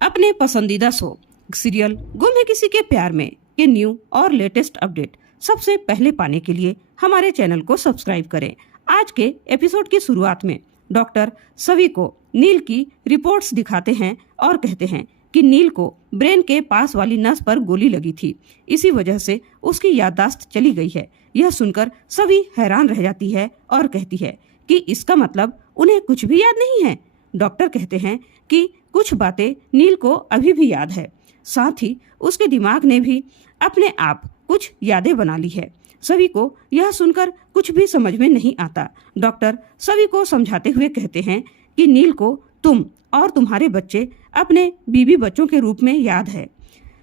अपने पसंदीदा show serial गुम है किसी के प्यार में के न्यू और लेटेस्ट अपडेट सबसे पहले पाने के लिए हमारे चैनल को सब्सक्राइब करें। आज के एपिसोड की शुरुआत में डॉक्टर सभी को नील की रिपोर्ट्स दिखाते हैं और कहते हैं कि नील को ब्रेन के पास वाली नस पर गोली लगी थी, इसी वजह से उसकी याददाश्त चली गई है। यह सुनकर सभी हैरान रह जाती है और कहती है कि इसका मतलब उन्हें कुछ भी याद नहीं है। डॉक्टर कहते हैं कि कुछ बातें नील को अभी भी याद है, साथ ही उसके दिमाग ने भी अपने आप कुछ यादें बना ली है। सभी को यह सुनकर कुछ भी समझ में नहीं आता। डॉक्टर सभी को समझाते हुए कहते हैं कि नील को तुम और तुम्हारे बच्चे अपने बीवी बच्चों के रूप में याद है।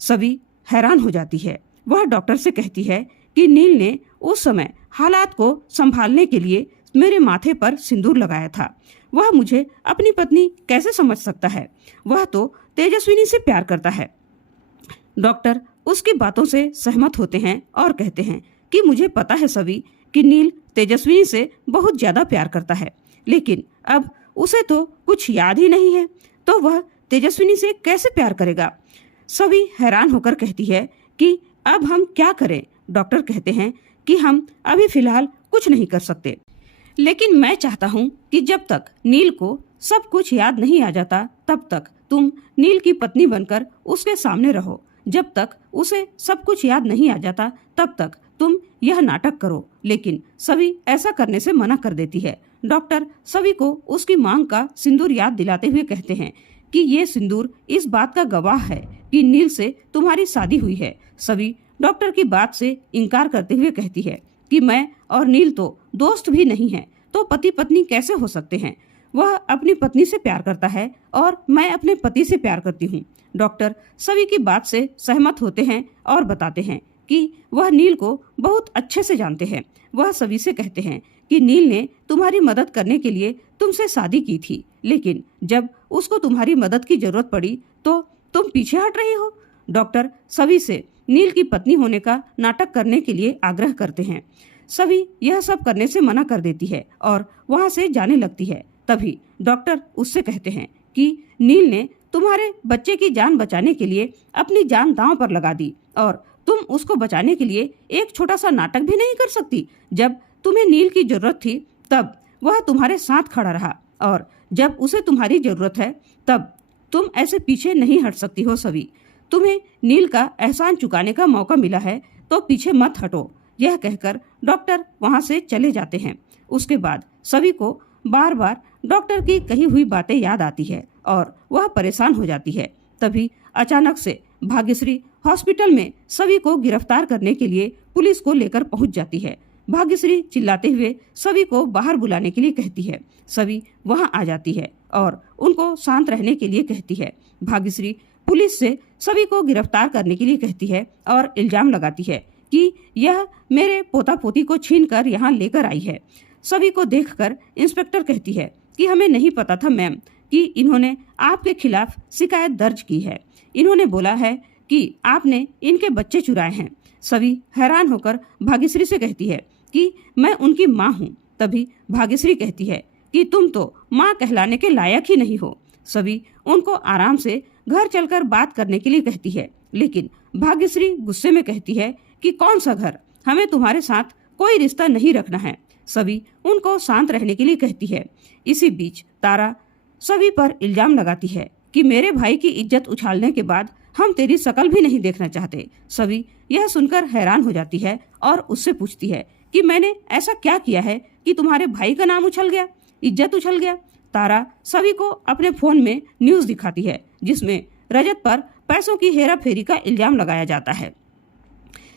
सभी हैरान हो जाती है। वह डॉक्टर से कहती है कि नील ने उस समय हालात को संभालने के लिए मेरे माथे पर सिंदूर लगाया था। वह मुझे अपनी पत्नी कैसे समझ सकता है? वह तो तेजस्विनी से प्यार करता है। डॉक्टर उसकी बातों से सहमत होते हैं और कहते हैं कि मुझे पता है सभी कि नील तेजस्विनी से बहुत ज्यादा प्यार करता है, लेकिन अब उसे तो कुछ याद ही नहीं है, तो वह तेजस्विनी से कैसे प्यार करेगा? सभी हैरान होकर कहती है कि अब हम क्या करें? डॉक्टर कहते हैं कि हम अभी फिलहाल कुछ नहीं कर सकते, लेकिन मैं चाहता हूँ कि जब तक नील को सब कुछ याद नहीं आ जाता तब तक तुम नील की पत्नी बनकर उसके सामने रहो। जब तक उसे सब कुछ याद नहीं आ जाता तब तक तुम यह नाटक करो। लेकिन सभी ऐसा करने से मना कर देती है। डॉक्टर सभी को उसकी मांग का सिंदूर याद दिलाते हुए कहते हैं कि ये सिंदूर इस बात का गवाह है कि नील से तुम्हारी शादी हुई है। सभी डॉक्टर की बात से इनकार करते हुए कहती है कि मैं और नील तो दोस्त भी नहीं हैं, तो पति पत्नी कैसे हो सकते हैं? वह अपनी पत्नी से प्यार करता है और मैं अपने पति से प्यार करती हूँ। डॉक्टर सभी की बात से सहमत होते हैं और बताते हैं कि वह नील को बहुत अच्छे से जानते हैं। वह सभी से कहते हैं कि नील ने तुम्हारी मदद करने के लिए तुमसे शादी की थी, लेकिन जब उसको तुम्हारी मदद की जरूरत पड़ी तो तुम पीछे हट रही हो। डॉक्टर सभी से नील की पत्नी होने का नाटक करने के लिए आग्रह करते हैं। सभी यह सब करने से मना कर देती है और वहां से जाने लगती है। तभी डॉक्टर उससे कहते हैं कि नील ने तुम्हारे बच्चे की जान बचाने के लिए अपनी जान दांव पर लगा दी और तुम उसको बचाने के लिए एक छोटा सा नाटक भी नहीं कर सकती। जब तुम्हें नील की जरूरत थी तब वह तुम्हारे साथ खड़ा रहा, और जब उसे तुम्हारी जरूरत है तब तुम ऐसे पीछे नहीं हट सकती हो। सभी तुम्हें नील का एहसान चुकाने का मौका मिला है, तो पीछे मत हटो। यह कहकर डॉक्टर वहां से चले जाते हैं। उसके बाद सभी को बार बार डॉक्टर की कही हुई बातें याद आती है और वह परेशान हो जाती है। तभी अचानक से भाग्यश्री हॉस्पिटल में सभी को गिरफ्तार करने के लिए पुलिस को लेकर पहुंच जाती है। भाग्यश्री चिल्लाते हुए सभी को बाहर बुलाने के लिए कहती है। सभी वहां आ जाती है और उनको शांत रहने के लिए कहती है। भाग्यश्री पुलिस से सभी को गिरफ्तार करने के लिए कहती है और इल्जाम लगाती है कि यह मेरे पोता पोती को छीनकर यहाँ लेकर आई है। सभी को देखकर इंस्पेक्टर कहती है कि हमें नहीं पता था मैम कि इन्होंने आपके खिलाफ शिकायत दर्ज की है। इन्होंने बोला है कि आपने इनके बच्चे चुराए हैं। सभी हैरान होकर भाग्यश्री से कहती है कि मैं उनकी माँ हूँ। तभी भाग्यश्री कहती है कि तुम तो माँ कहलाने के लायक ही नहीं हो। सभी उनको आराम से घर चलकर बात करने के लिए कहती है, लेकिन भाग्यश्री गुस्से में कहती है कि कौन सा घर, हमें तुम्हारे साथ कोई रिश्ता नहीं रखना है। सभी उनको शांत रहने के लिए कहती है। इसी बीच तारा सभी पर इल्जाम लगाती है कि मेरे भाई की इज्जत उछालने के बाद हम तेरी शकल भी नहीं देखना चाहते। सभी यह सुनकर हैरान हो जाती है और उससे पूछती है कि मैंने ऐसा क्या किया है कि तुम्हारे भाई का नाम उछल गया, इज्जत उछल गया? तारा सभी को अपने फोन में न्यूज दिखाती है जिसमें रजत पर पैसों की हेरा फेरी का इल्जाम लगाया जाता है।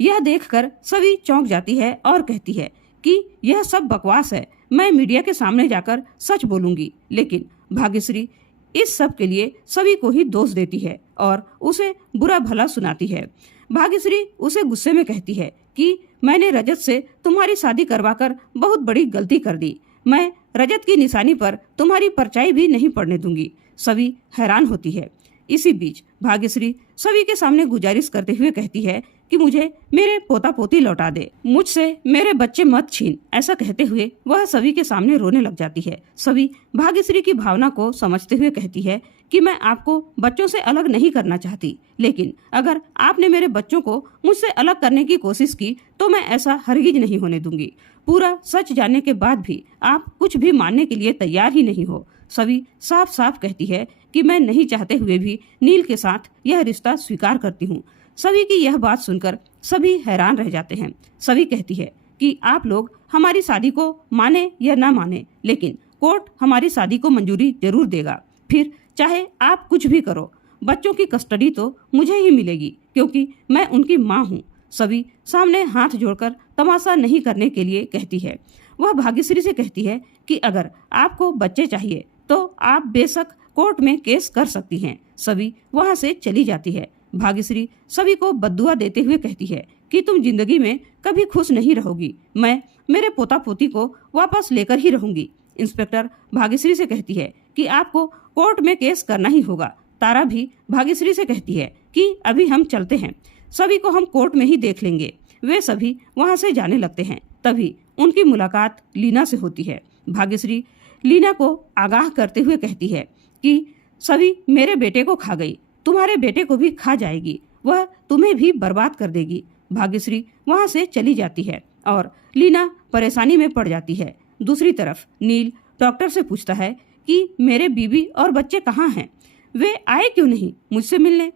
यह देखकर सभी चौंक जाती है और कहती है कि यह सब बकवास है, मैं मीडिया के सामने जाकर सच बोलूंगी। लेकिन भाग्यश्री इस सब के लिए सभी को ही दोष देती है और उसे बुरा भला सुनाती है। भाग्यश्री उसे गुस्से में कहती है कि मैंने रजत से तुम्हारी शादी करवाकर बहुत बड़ी गलती कर दी। मैं रजत की निशानी पर तुम्हारी परछाई भी नहीं पड़ने दूंगी। सभी हैरान होती है। इसी बीच भाग्यश्री सभी के सामने गुजारिश करते हुए कहती है कि मुझे मेरे पोता पोती लौटा दे, मुझसे मेरे बच्चे मत छीन। ऐसा कहते हुए वह सभी के सामने रोने लग जाती है। सभी भाग्यश्री की भावना को समझते हुए कहती है कि मैं आपको बच्चों से अलग नहीं करना चाहती, लेकिन अगर आपने मेरे बच्चों को मुझसे अलग करने की कोशिश की तो मैं ऐसा हरगिज नहीं होने दूंगी। पूरा सच जानने के बाद भी आप कुछ भी मानने के लिए तैयार ही नहीं हो। सभी साफ साफ कहती है कि मैं नहीं चाहते हुए भी नील के साथ यह रिश्ता स्वीकार करती हूँ। सभी की यह बात सुनकर सभी हैरान रह जाते हैं। सभी कहती है कि आप लोग हमारी शादी को माने या ना माने, लेकिन कोर्ट हमारी शादी को मंजूरी जरूर देगा। फिर चाहे आप कुछ भी करो, बच्चों की कस्टडी तो मुझे ही मिलेगी, क्योंकि मैं उनकी माँ हूँ। सभी सामने हाथ जोड़कर तमाशा नहीं करने के लिए कहती है। वह भाग्यश्री से कहती है कि अगर आपको बच्चे चाहिए तो आप बेशक कोर्ट में केस कर सकती हैं। सभी वहां से चली जाती है। भाग्यश्री सभी को बद्दुआ देते हुए कहती है कि तुम जिंदगी में कभी खुश नहीं रहोगी, मैं मेरे पोता पोती को वापस लेकर ही रहूंगी। इंस्पेक्टर भाग्यश्री से कहती है कि आपको कोर्ट में केस करना ही होगा। तारा भी भाग्यश्री से कहती है कि अभी हम चलते हैं, सभी को हम कोर्ट में ही देख लेंगे। वे सभी वहां से जाने लगते हैं। तभी उनकी मुलाकात लीना से होती है। भाग्यश्री लीना को आगाह करते हुए कहती है कि सभी मेरे बेटे को खा गई, तुम्हारे बेटे को भी खा जाएगी, वह तुम्हें भी बर्बाद कर देगी। भाग्यश्री वहां से चली जाती है और लीना परेशानी में पड़ जाती है। दूसरी तरफ नील डॉक्टर से पूछता है कि मेरे बीवी और बच्चे कहाँ हैं, वे आए क्यों नहीं मुझसे मिलने,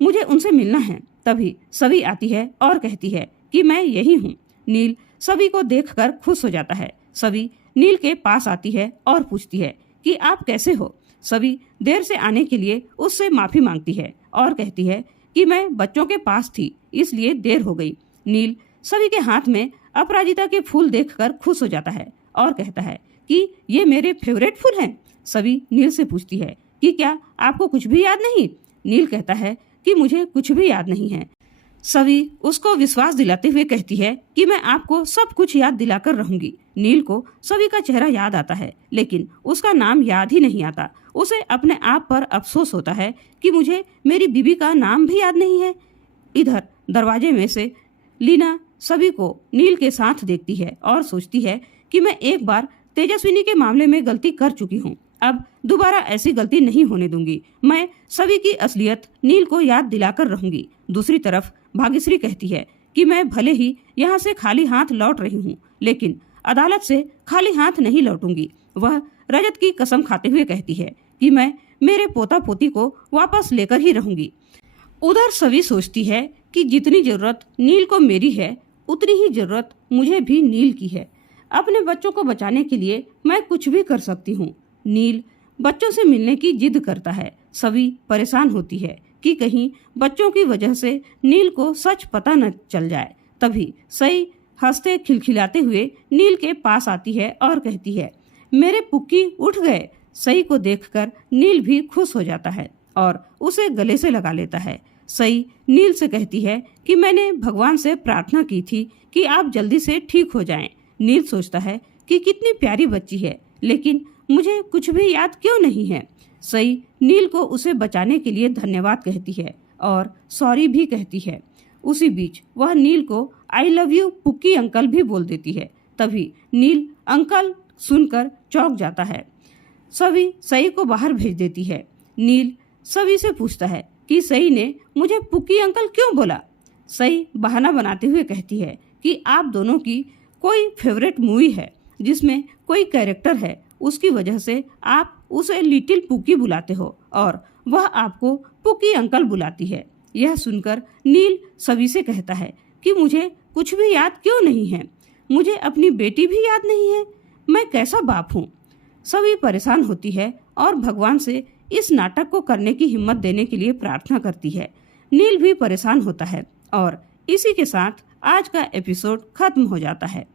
मुझे उनसे मिलना है। तभी सभी आती है और कहती है कि मैं यही हूँ। नील सभी को देखकर खुश हो जाता है। सभी नील के पास आती है और पूछती है कि आप कैसे हो। सभी देर से आने के लिए उससे माफी मांगती है और कहती है कि मैं बच्चों के पास थी, इसलिए देर हो गई। नील सभी के हाथ में अपराजिता के फूल देखकर खुश हो जाता है और कहता है कि ये मेरे फेवरेट फूल हैं। सभी नील से पूछती है कि क्या आपको कुछ भी याद नहीं। नील कहता है कि मुझे कुछ भी याद नहीं है। सभी उसको विश्वास दिलाते हुए कहती है कि मैं आपको सब कुछ याद दिलाकर रहूंगी। नील को सभी का चेहरा याद आता है, लेकिन उसका नाम याद ही नहीं आता। उसे अपने आप पर अफसोस होता है कि मुझे मेरी बीबी का नाम भी याद नहीं है। इधर दरवाजे में से लीना सभी को नील के साथ देखती है और सोचती है कि मैं एक बार तेजस्विनी के मामले में गलती कर चुकी हूँ, अब दोबारा ऐसी गलती नहीं होने दूंगी। मैं सभी की असलियत नील को याद दिलाकर रहूंगी। दूसरी तरफ भाग्यश्री कहती है कि मैं भले ही यहाँ से खाली हाथ लौट रही हूँ, लेकिन अदालत से खाली हाथ नहीं लौटूंगी। वह रजत की कसम खाते हुए कहती है कि मैं मेरे पोता पोती को वापस लेकर ही रहूंगी। उधर सभी सोचती है कि जितनी जरूरत नील को मेरी है, उतनी ही जरूरत मुझे भी नील की है। अपने बच्चों को बचाने के लिए मैं कुछ भी कर सकती हूँ। नील बच्चों से मिलने की जिद करता है। सभी परेशान होती है कि कहीं बच्चों की वजह से नील को सच पता न चल जाए। तभी सई हंसते खिलखिलाते हुए नील के पास आती है और कहती है, मेरे पुक्की उठ गए। सई को देखकर नील भी खुश हो जाता है और उसे गले से लगा लेता है। सई नील से कहती है कि मैंने भगवान से प्रार्थना की थी कि आप जल्दी से ठीक हो जाएं। नील सोचता है कि कितनी प्यारी बच्ची है, लेकिन मुझे कुछ भी याद क्यों नहीं है। सई नील को उसे बचाने के लिए धन्यवाद कहती है और सॉरी भी कहती है। उसी बीच वह नील को आई लव यू पुक्की अंकल भी बोल देती है। तभी नील अंकल सुनकर चौंक जाता है। सभी सई को बाहर भेज देती है। नील सभी से पूछता है कि सई ने मुझे पुक्की अंकल क्यों बोला। सई बहाना बनाते हुए कहती है कि आप दोनों की कोई फेवरेट मूवी है जिसमें कोई कैरेक्टर है, उसकी वजह से आप उसे लिटिल पुक्की बुलाते हो और वह आपको पुक्की अंकल बुलाती है। यह सुनकर नील सभी से कहता है कि मुझे कुछ भी याद क्यों नहीं है, मुझे अपनी बेटी भी याद नहीं है, मैं कैसा बाप हूँ। सभी परेशान होती है और भगवान से इस नाटक को करने की हिम्मत देने के लिए प्रार्थना करती है। नील भी परेशान होता है और इसी के साथ आज का एपिसोड खत्म हो जाता है।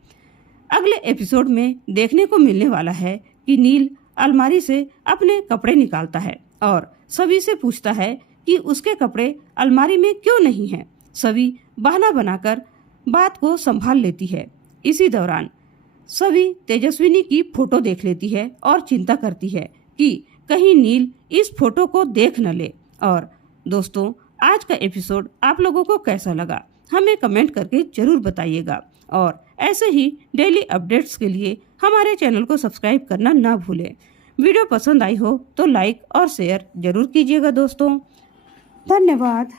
अगले एपिसोड में देखने को मिलने वाला है कि नील अलमारी से अपने कपड़े निकालता है और सभी से पूछता है कि उसके कपड़े अलमारी में क्यों नहीं हैं। सभी बहाना बनाकर बात को संभाल लेती है। इसी दौरान सभी तेजस्विनी की फोटो देख लेती है और चिंता करती है कि कहीं नील इस फोटो को देख न ले। और दोस्तों, आज का एपिसोड आप लोगों को कैसा लगा हमें कमेंट करके जरूर बताइएगा और ऐसे ही डेली अपडेट्स के लिए हमारे चैनल को सब्सक्राइब करना ना भूलें। वीडियो पसंद आई हो तो लाइक और शेयर जरूर कीजिएगा दोस्तों। धन्यवाद।